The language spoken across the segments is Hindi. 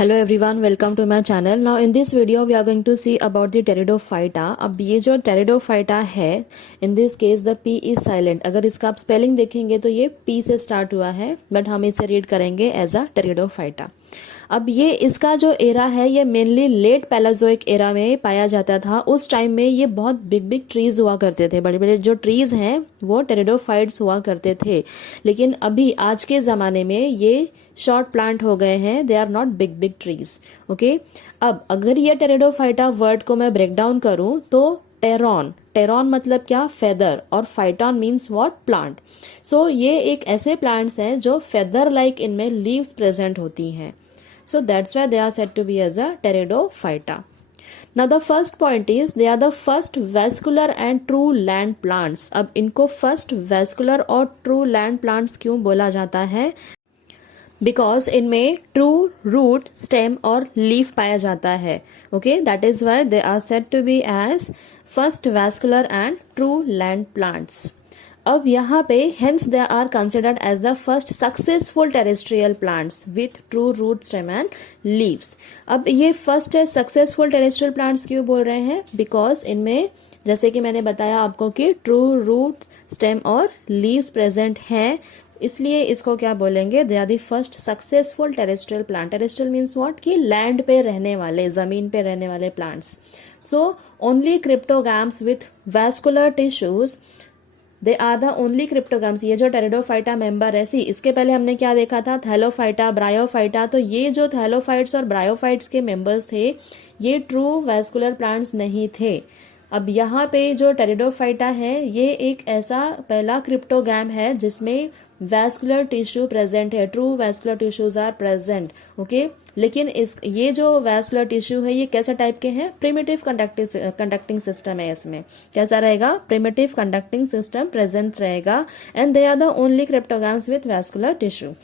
Hello everyone, welcome to my channel. Now in this video we are going to see about the pteridophyta. अब ये जो टेरिडोफाइटा है, in this case the P is silent. अगर इसका आप स्पेलिंग देखेंगे तो ये पी से स्टार्ट हुआ है, बट हम इसे रीड करेंगे एज अ टेरिडोफाइटा। अब ये इसका जो एरा है ये मेनली लेट पैलाजोइक एरा में पाया जाता था। उस टाइम में ये बहुत बिग बिग ट्रीज हुआ करते थे, बड़े बड़े जो ट्रीज हैं वो टेरिडोफाइट्स हुआ करते थे। लेकिन अभी आज के जमाने में ये शॉर्ट प्लांट हो गए हैं, they are not big big trees. Okay, अब अगर ये टेरिडोफाइटा वर्ड को मैं ब्रेक डाउन करूं तो टेरॉन, टेरॉन मतलब क्या, फेदर, और फाइटॉन मीन्स व्हाट, प्लांट। सो ये एक ऐसे प्लांट्स हैं जो फेदर लाइक इनमें लीव्स प्रेजेंट होती हैं। So that's why they are said to be as a pteridophyta. Now the first point is they are the first vascular and true land plants. अब इनको first vascular और true land plants क्यों बोला जाता है? Because इनमें true root, stem और leaf पाया जाता है. Okay, that is why they are said to be as first vascular and true land plants. अब यहाँ पे hence they are considered as the first successful terrestrial plants with true root, stem and leaves. अब ये first है successful terrestrial plants क्यों बोल रहे हैं? Because इनमें जैसे कि मैंने बताया आपको कि true root, stem और leaves present हैं, इसलिए इसको क्या बोलेंगे? They are the first successful terrestrial plant. Terrestrial means what? कि land पे रहने वाले, जमीन पे रहने वाले plants. So only cryptogams with vascular tissues, they are the only cryptogams. ये जो टेरिडोफाइटा मेंबर है, सी इसके पहले हमने क्या देखा था, थैलोफाइटा, ब्रायोफाइटा। तो ये जो थैलोफाइट्स और ब्रायोफाइट्स के मेंबर्स थे ये ट्रू वैस्कुलर प्लांट्स नहीं थे। अब यहाँ पे जो टेरिडोफाइटा है ये एक ऐसा पहला क्रिप्टोगैम है जिसमें वैस्कुलर टिश्यू प्रेजेंट है, true vascular tissues are present. Okay, लेकिन ये जो वैस्कुलर टिश्यू है ये कैसे टाइप के हैं? प्रिमिटिव कंडक्टिंग सिस्टम है। इसमें कैसा रहेगा? प्रिमिटिव कंडक्टिंग सिस्टम प्रेजेंट रहेगा, and they are the only cryptogams with vascular tissue.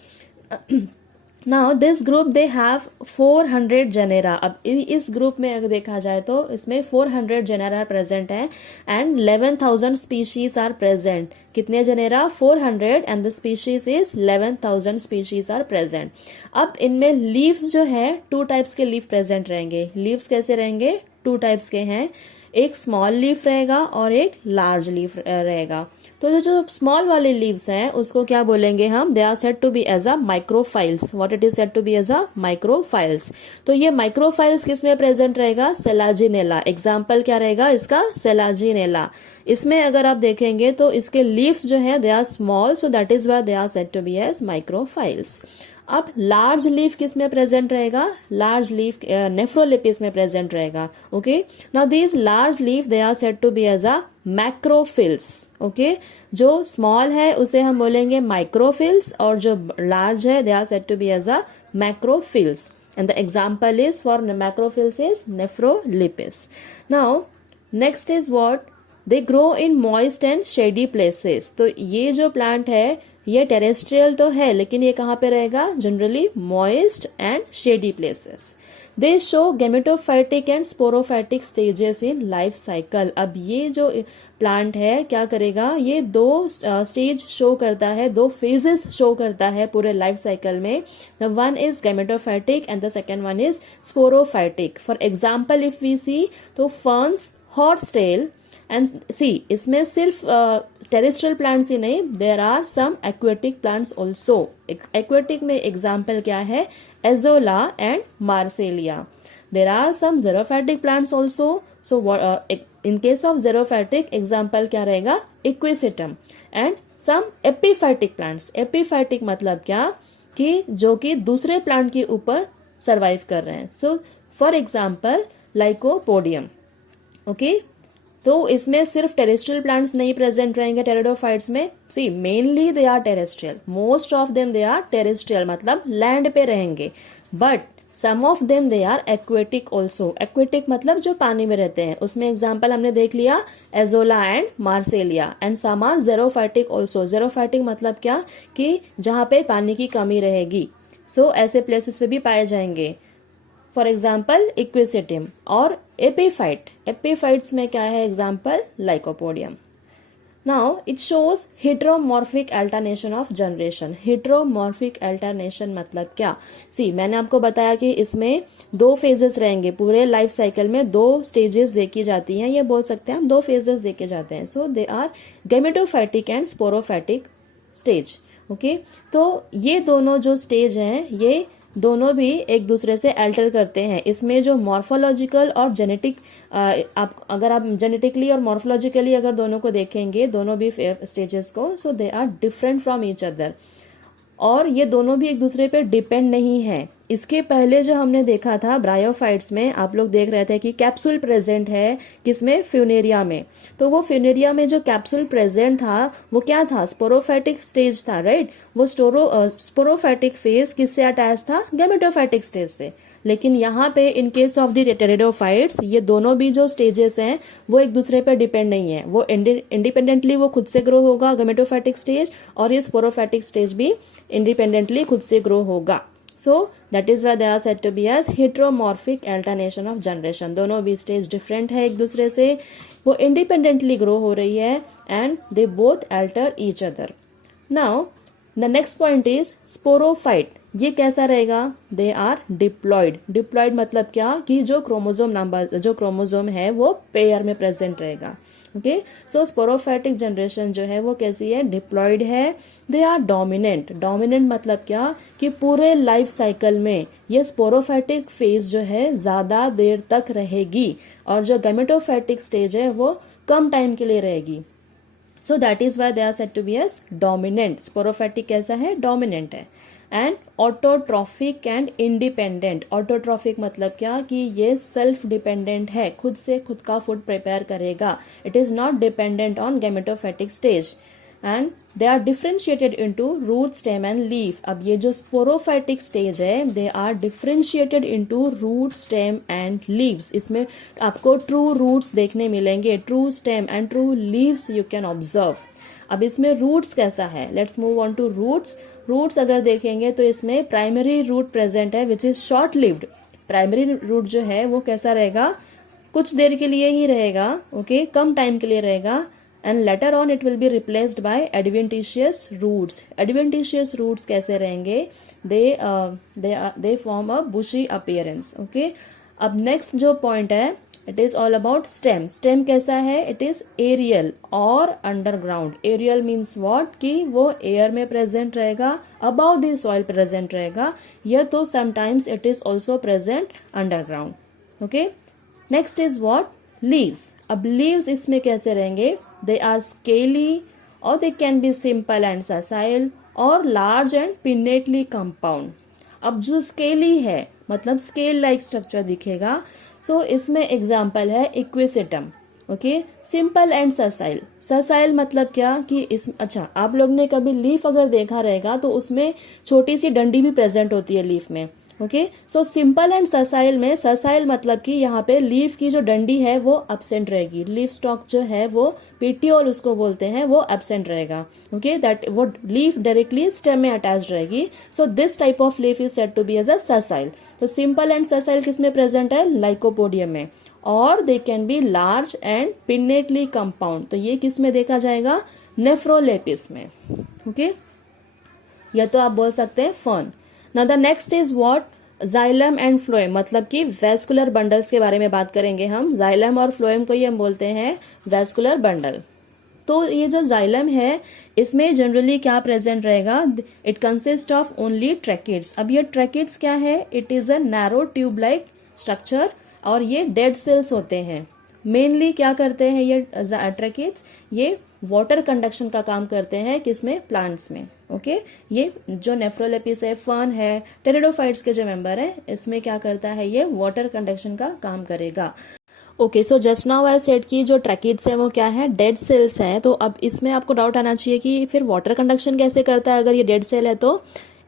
Now this group they have 400 genera. अब इस ग्रुप में अगर देखा जाए तो इसमें 400 जेनेरा प्रेजेंट है एंड 11,000 स्पीशीज आर प्रेजेंट। कितने genera? 400, and the species is 11,000 species are present. अब इनमें लीव्स जो है, टू टाइप्स के लीफ प्रेजेंट रहेंगे। लीव्स कैसे रहेंगे? टू टाइप्स के हैं, एक स्मॉल लीफ रहेगा और एक लार्ज लीफ रहेगा। तो जो स्मॉल वाले लीव्स हैं उसको क्या बोलेंगे हम? They are said to be as a microphylls. What it is said to be as a microphylls. तो ये माइक्रोफाइल्स किस में प्रेजेंट रहेगा? सेलाजिनेला। एग्जाम्पल क्या रहेगा इसका? सेलाजिनेला। इसमें अगर आप देखेंगे तो इसके लीव्स जो है they are small, so that is why they are said to be as microphylls. अब लार्ज लीफ किस में प्रेजेंट रहेगा? लार्ज लीफ नेफ्रोलिपिस में प्रेजेंट रहेगा। Okay, now these large leaf they are said to be as a macrophylls. Okay, जो स्मॉल है उसे हम बोलेंगे माइक्रोफिल्स, और जो लार्ज है they are said to be as a macrophylls, and the example is for macrophylls is nephrolepis. Now next is what? They grow in moist and shady places. तो ये जो प्लांट है ये टेरेस्ट्रियल तो है, लेकिन ये कहाँ पे रहेगा? Generally moist and shady places. They show gametophytic and sporophytic stages in life cycle. अब ये जो प्लांट है क्या करेगा? ये दो स्टेज शो करता है, दो फेजेस शो करता है पूरे लाइफ साइकिल में। The one is gametophytic and the second one is sporophytic. For example if we see तो फर्न्स, हॉर्सटेल एंड सी, इसमें सिर्फ टेरेस्ट्रियल प्लांट्स ही नहीं, there are some aquatic plants also. Aquatic में एग्जाम्पल क्या है? Azolla and marsilea. There are some xerophytic plants also. So in case of xerophytic example क्या रहेगा? Equisetum and some epiphytic plants. Epiphytic मतलब क्या? कि जो कि दूसरे प्लांट के ऊपर सर्वाइव कर रहे हैं। So for example lycopodium. Okay, तो इसमें सिर्फ टेरेस्ट्रियल प्लांट्स नहीं प्रेजेंट रहेंगे टेरिडोफाइट्स में। See mainly they are terrestrial, most of them they are terrestrial मतलब लैंड पे रहेंगे, but some of them they are aquatic also. Aquatic मतलब जो पानी में रहते हैं। उसमें एग्जाम्पल हमने देख लिया azolla and marsilea, and some are xerophytic also. Xerophytic मतलब क्या? कि जहां पे पानी की कमी रहेगी। सो ऐसे प्लेसेस पे भी पाए जाएंगे। फॉर एग्जाम्पल इक्विसिटिम और एपीफाइट। एपीफाइट्स में क्या है example? Lycopodium. Now it shows heteromorphic alternation of generation. Heteromorphic alternation मतलब क्या? सी मैंने आपको बताया कि इसमें दो फेजेस रहेंगे, पूरे लाइफ साइकिल में दो स्टेजेस देखी जाती हैं, ये बोल सकते हैं हम दो फेजेस देखे जाते हैं. So they are gametophytic and sporophytic stage. Okay, तो ये दोनों जो स्टेज हैं ये दोनों भी एक दूसरे से अल्टर करते हैं. इसमें जो मॉर्फोलॉजिकल और जेनेटिक, अगर आप जेनेटिकली और मॉर्फोलॉजिकली अगर दोनों को देखेंगे, दोनों भी स्टेजेस को, so they are different from each other. और ये दोनों भी एक दूसरे पे डिपेंड नहीं है. इसके पहले जो हमने देखा था ब्रायोफाइट्स में, आप लोग देख रहे थे कि कैप्सूल प्रेजेंट है किसमें, फ्यूनेरिया में. तो वो फ्यूनेरिया में जो कैप्सूल प्रेजेंट था वो क्या था, स्पोरोफाइटिक स्टेज था, राइट. वो स्पोरोफाइटिक फेज किससे अटैच था, गैमेटोफाइटिक स्टेज से. लेकिन यहाँ पे इन केस ऑफ द टेरिडोफाइट्स ये दोनों भी जो स्टेजेस हैं वो एक दूसरे पे डिपेंड नहीं है. वो इंडिपेंडेंटली वो खुद से ग्रो होगा गैमेटोफाइटिक स्टेज, और ये स्पोरोफाइटिक स्टेज भी इंडिपेंडेंटली खुद से ग्रो होगा. So that is why they are said to be as heteromorphic alternation of generation. दोनों भी स्टेज डिफरेंट है एक दूसरे से, वो इंडिपेंडेंटली ग्रो हो रही है and they both alter each other. Now the next point is sporophyte. ये कैसा रहेगा, दे आर डिप्लॉयड. डिप्लॉयड मतलब क्या कि जो क्रोमोजोम नंबर, जो क्रोमोजोम है वो पेयर में प्रेजेंट रहेगा. ओके, सो स्पोरोफाइटिक जनरेशन जो है वो कैसी है, डिप्लॉयड है. They are dominant. डोमिनेंट मतलब क्या कि पूरे लाइफ साइकिल में ये स्पोरोफाइटिक फेज जो है ज्यादा देर तक रहेगी, और जो गैमेटोफाइटिक स्टेज है वो कम टाइम के लिए रहेगी. So that is why they are said to be as dominant. Sporophytic कैसा है, डोमिनेंट है. And autotrophic and independent. Autotrophic मतलब क्या कि ये सेल्फ डिपेंडेंट है, खुद से खुद का फूड प्रिपेयर करेगा. It is not dependent on gametophytic stage. And they are differentiated into root, stem and leaf. अब ये जो स्पोरोफाइटिक स्टेज है they are differentiated into root, stem and leaves. इसमें आपको ट्रू रूट्स देखने मिलेंगे, true stem and true leaves you can observe. अब इसमें रूट्स कैसा है, let's move on to roots. Roots अगर देखेंगे तो इसमें प्राइमरी रूट प्रेजेंट है विच is short lived. Primary root जो है वो कैसा रहेगा, कुछ देर के लिए ही रहेगा, ओके, कम टाइम के लिए रहेगा. And later on it will be replaced by adventitious roots. Adventitious roots कैसे रहेंगे, they form a bushy appearance. Okay, अब नेक्स्ट जो पॉइंट है it is all about stem. Stem कैसा है, इट इज एरियल और अंडरग्राउंड. एरियल मीन्स व्हाट कि वो एयर में प्रेजेंट रहेगा, अबाउ द सॉइल प्रेजेंट रहेगा, या तो sometimes it is also present underground. Okay, next is what, leaves. अब लीव्स इसमें कैसे रहेंगे, दे आर स्केली और they can be simple and ससाइल और लार्ज एंड पिनेटली कंपाउंड. अब जो स्केली है मतलब स्केल लाइक स्ट्रक्चर दिखेगा. सो इसमें एग्जाम्पल है इक्विसेटम. Okay, simple and ससाइल. ससाइल मतलब क्या कि इस, अच्छा, आप लोग ने कभी लीफ अगर देखा रहेगा तो उसमें छोटी सी डंडी भी प्रेजेंट होती है लीफ में. ओके, सो सिंपल एंड ससाइल में, ससाइल मतलब कि यहाँ पे लीफ की जो डंडी है वो एब्सेंट रहेगी. लीफ स्टॉक जो है वो पेटियोल उसको बोलते हैं, वो एब्सेंट रहेगा. ओके, दैट वो लीफ डायरेक्टली स्टेम में अटैच रहेगी. So this type of leaf is said to be as a sessile. तो सिंपल एंड ससाइल किसमें प्रेजेंट है, लाइकोपोडियम में. और they can be large and pinnately compound. तो ये किस में देखा जाएगा, नेफ्रोलेपिस में. ओके, या तो आप बोल सकते हैं fern. Now the next is what, xylem and phloem. मतलब कि वेस्कुलर बंडल्स के बारे में बात करेंगे हम. जाइलम और फ्लोएम को ही हम बोलते हैं वेस्कुलर बंडल. तो ये जो जाइलम है इसमें जनरली क्या प्रेजेंट रहेगा, it consist of only tracheids. अब ये ट्रैकिड्स क्या है, it is a narrow tube like structure, और ये डेड सेल्स होते हैं. मेनली क्या करते हैं ये ट्रैकिड्स, ये वाटर कंडक्शन का काम करते हैं किसमें, प्लांट्स में. ओके, ये जो नेफ्रोलेपिस है, फर्न है, टेरिडोफाइट्स के जो मेंबर है, इसमें क्या करता है, ये वाटर कंडक्शन का काम करेगा. Okay, so just now I said कि जो ट्रैकिड्स है वो क्या है, डेड सेल्स हैं. तो अब इसमें आपको डाउट आना चाहिए कि फिर वाटर कंडक्शन कैसे करता है अगर ये डेड सेल है. तो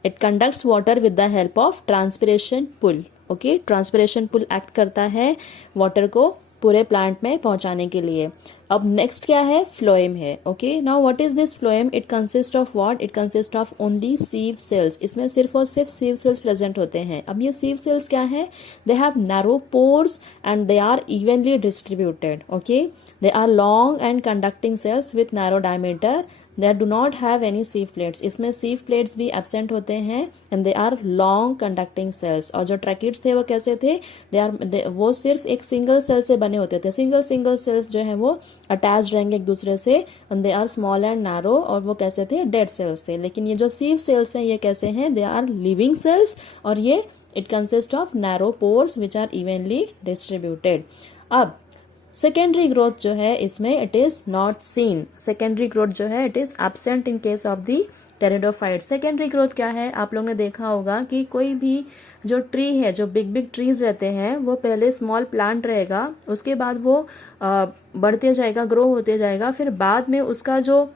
it conducts water with the help of transpiration pull. Okay, transpiration pull act करता है वाटर को पूरे प्लांट में पहुंचाने के लिए। अब नेक्स्ट क्या है, फ्लोएम है। Okay, now what is this phloem? It consist of what? It consist of only sieve cells. इसमें सिर्फ और सिर्फ सीव सेल्स प्रेजेंट होते हैं। अब ये सीव सेल्स क्या है? They have narrow pores and they are evenly distributed. Okay, they are long and conducting cells with narrow diameter that do not have any sieve plates। इसमें sieve plates भी absent होते हैं and they are long conducting cells। और जो ट्रैकिड्स थे वो कैसे थे? वो सिर्फ एक सिंगल सेल से बने होते थे। सिंगल सेल्स जो है वो अटैच रहेंगे एक दूसरे से and they are small and narrow। और वो कैसे थे? डेड सेल्स थे। लेकिन ये जो sieve सेल्स हैं ये कैसे हैं? दे आर लिविंग सेल्स और ये it consist of narrow pores which are evenly distributed. अब सेकेंडरी ग्रोथ जो है इसमें it is not seen. Secondary growth जो है it is absent in case of the pteridophyte. Secondary growth क्या है? आप लोगों ने देखा होगा कि कोई भी जो ट्री है, जो बिग बिग ट्रीज रहते हैं, वो पहले स्मॉल प्लांट रहेगा, उसके बाद वो बढ़ते जाएगा, ग्रो होते जाएगा, फिर बाद में उसका जो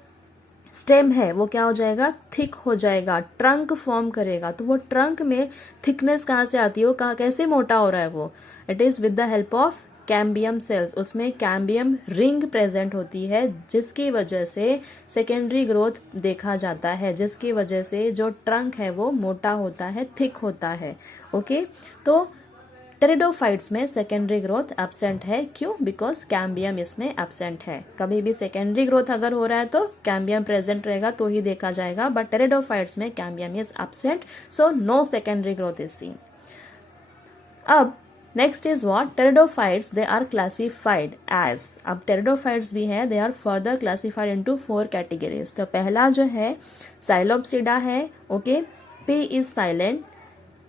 स्टेम है वो क्या हो जाएगा? थिक हो जाएगा, ट्रंक फॉर्म करेगा। तो वो ट्रंक में थिकनेस कहाँ से आती है? वो कैसे मोटा हो रहा है वो? It is with the help of cambium cells. उसमें कैम्बियम रिंग प्रेजेंट होती है जिसकी वजह से सेकेंडरी ग्रोथ देखा जाता है, जिसकी वजह से जो ट्रंक है वो मोटा होता है, थिक होता है। ओके, तो टेरिडोफाइट्स में सेकेंडरी ग्रोथ एब्सेंट है। क्यों? बिकॉज कैम्बियम इसमें एब्सेंट है। कभी भी सेकेंडरी ग्रोथ अगर हो रहा है तो कैम्बियम प्रेजेंट रहेगा तो ही देखा जाएगा, बट टेरिडोफाइट्स में cambium is absent, so no secondary growth is seen. अब next is what? Pteridophytes they are classified as. अब टेरिडोफाइट्स भी है, they are further classified into 4 categories. तो पहला जो है साइलोप्सिडा है। ओके, पी इज साइलेंट,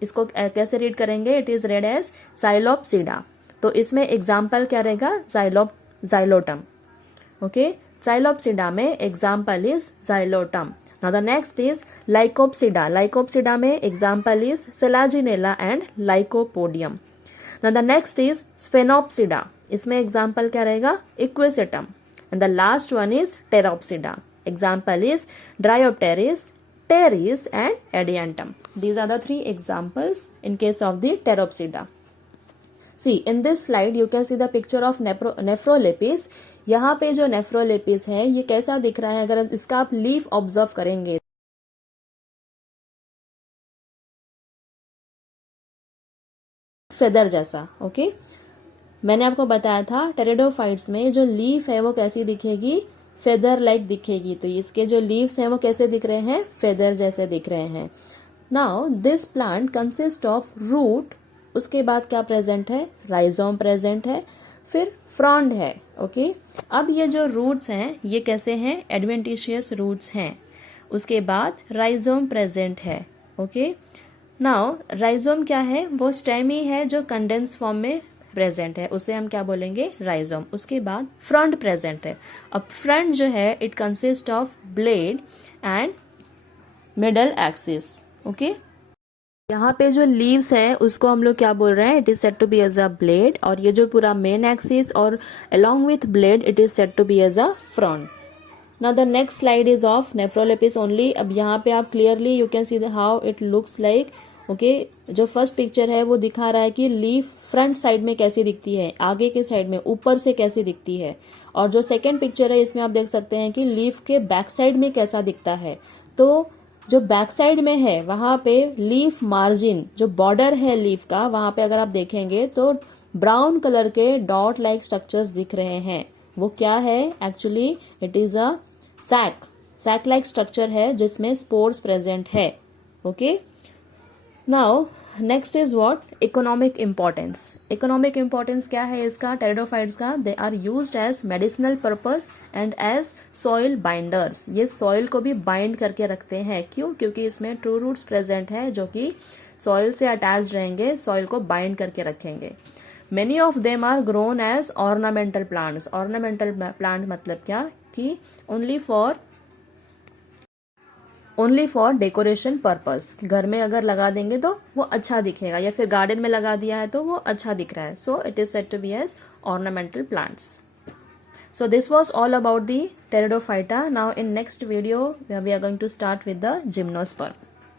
इसको कैसे रीड करेंगे? It is read as psilopsida. तो इसमें एग्जाम्पल क्या रहेगा? जाइलोटम। ओके, साइलोप्सिडा में example is psilotum. Now the next is lycopsida. Lycopsida में example is selaginella and lycopodium. Now the next is Sphenopsida। इसमें एग्जाम्पल क्या रहेगा? Equisetum। And the last one is Pteropsida। Example is Dryopteris, Pteris and Adiantum। These are the 3 examples in case of the Pteropsida। See in this slide you can see the picture of Nephrolepis। यहाँ पे जो Nephrolepis है ये कैसा दिख रहा है? अगर इसका आप लीफ ऑब्जर्व करेंगे, फेदर जैसा। ओके, मैंने आपको बताया था टेरिडोफाइट्स में जो लीफ है वो कैसी दिखेगी? फेदर लाइक दिखेगी। तो इसके जो लीव्स हैं वो कैसे दिख रहे हैं? फेदर जैसे दिख रहे हैं। Now this plant consist of root, उसके बाद क्या प्रेजेंट है? राइजोम प्रेजेंट है, फिर फ्रॉन्ड है। ओके, अब ये जो रूट्स हैं ये कैसे हैं? एडवेंटिशियस रूट्स हैं। उसके बाद राइजोम प्रेजेंट है। ओके, नाउ राइजोम क्या है? वो स्टेम ही है जो कंडेंस फॉर्म में प्रेजेंट है, उसे हम क्या बोलेंगे? राइजोम। उसके बाद फ्रंट प्रेजेंट है। अब फ्रंट जो है it consist of blade and middle axis. Okay, यहाँ पे जो लीव्स है उसको हम लोग क्या बोल रहे हैं? It is said to be as a blade, और ये जो पूरा मेन एक्सिस और along with blade it is said to be as a frond. Now the next slide is of Nephrolepis only। अब यहाँ पे आप clearly you can see how it looks like। Okay, जो फर्स्ट पिक्चर है वो दिखा रहा है कि लीफ फ्रंट साइड में कैसी दिखती है, आगे के साइड में ऊपर से कैसी दिखती है। और जो सेकंड पिक्चर है इसमें आप देख सकते हैं कि लीफ के बैक साइड में कैसा दिखता है। तो जो बैक साइड में है वहां पे लीफ मार्जिन, जो बॉर्डर है लीफ का, वहां पे अगर आप देखेंगे तो ब्राउन कलर के डॉट लाइक स्ट्रक्चर्स दिख रहे हैं। वो क्या है? Actually it is a sac like structure है जिसमें स्पोर्स प्रेजेंट है। Okay, now next is what? Economic importance. Economic importance क्या है इसका? टेरिडोफाइट्स का they are used as medicinal purpose and as soil binders. ये सॉइल को भी बाइंड करके रखते हैं। क्यों? क्योंकि इसमें ट्रू रूट्स प्रेजेंट है जो कि सॉइल से अटैच रहेंगे, सॉइल को बाइंड करके रखेंगे। Many of them are grown as ornamental plants. Ornamental plant मतलब क्या? कि ओनली फॉर डेकोरेशन पर्पस। घर में अगर लगा देंगे तो वो अच्छा दिखेगा, या फिर गार्डन में लगा दिया है तो वो अच्छा दिख रहा है। So it is said to be as ornamental plants. So this was all about the Pteridophyta. Now in next video we are going to start with the Gymnosperm.